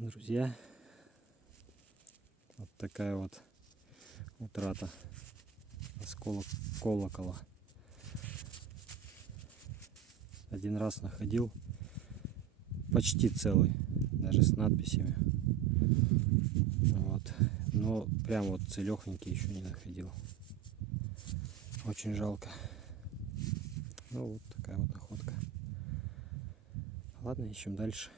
Друзья, вот такая вот утрата осколок колокола. Один раз находил почти целый, даже с надписями. Вот. Но прям вот целехонький еще не находил. Очень жалко. Ну вот такая вот находка. Ладно, ищем дальше.